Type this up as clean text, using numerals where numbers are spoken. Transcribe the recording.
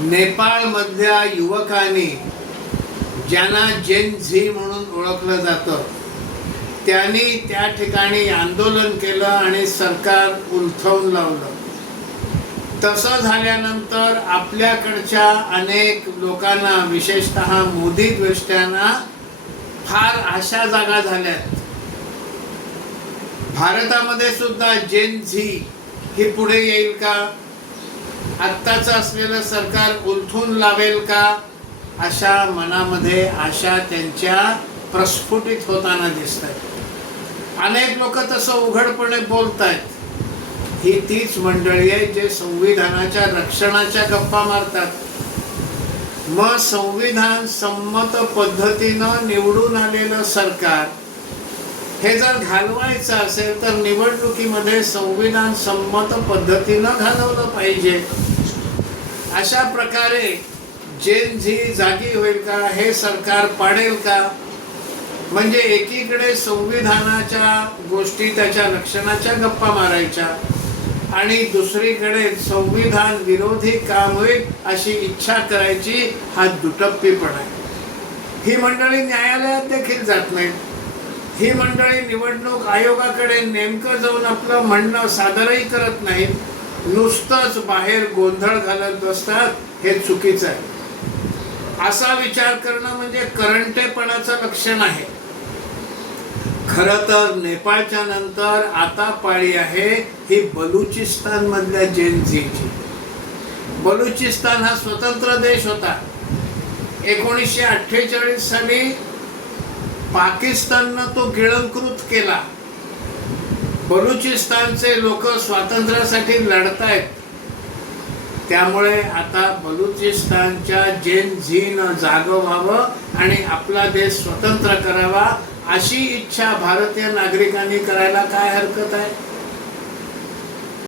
नेपाळमधल्या युवकांनी, ज्यांना जेन झी म्हणून ओळखलं जातं, त्यांनी त्या ठिकाणी आंदोलन केलं आणि सरकार उलथवून लावलं. तसं झाल्यानंतर आपल्याकडच्या अनेक लोकांना, विशेषतः मोदी द्वेष्ट्यांना फार आशा जागा झाल्यात. भारतामध्ये सुद्धा जेन झी ही पुढे येईल का? आत्ताचं असलेलं सरकार उलथून लावेल का? अशा मनामध्ये आशा त्यांच्या प्रस्फुटित होताना दिसतात. अनेक लोक तसं उघडपणे बोलतायत. ही तीच मंडळी आहे जे संविधानाच्या रक्षणाच्या गप्पा मारतात. मग संविधान संमत पद्धतीनं निवडून आलेलं सरकार हे जर घालवायचं असेल तर निवडणुकीमध्ये संविधान संमत पद्धतीनं घालवलं पाहिजे. अशा प्रकारे जेन झी जागी होईल का? हे सरकार पाडेल का? म्हणजे एकीकडे संविधानाच्या गोष्टी, त्याच्या रक्षणाच्या गप्पा मारायच्या आणि दुसरीकडे संविधान विरोधी काम होईल अशी इच्छा करायची, हा दुटप्पीपणा आहे. ही मंडळी न्यायालयात देखील जात नाहीत. ही मंडळी निवडणूक आयोगाकडे नेमकं जाऊन आपलं म्हणणं सादरही करत नाहीत. नुसतंच बाहेर गोंधळ घालत बसतात. हे चुकीचं आहे. असा विचार करणं म्हणजे करंटेपणाचं लक्षण आहे. खरं तर नेपाळच्या नंतर आता पाळी आहे ही बलुचिस्तान मधल्या जेन झीची. बलुचिस्तान हा स्वतंत्र देश होता. 1948 साली पाकिस्ताननं तो गिळंकृत केला. बलुचिस्तानचे लोक स्वातंत्र्यासाठी लढतायत. त्यामुळे आता बलुचिस्तानच्या जेन झीनं जागं व्हावं आणि आपला देश स्वतंत्र करावा अशी इच्छा भारतीय नागरिकांनी करायला काय हरकत आहे?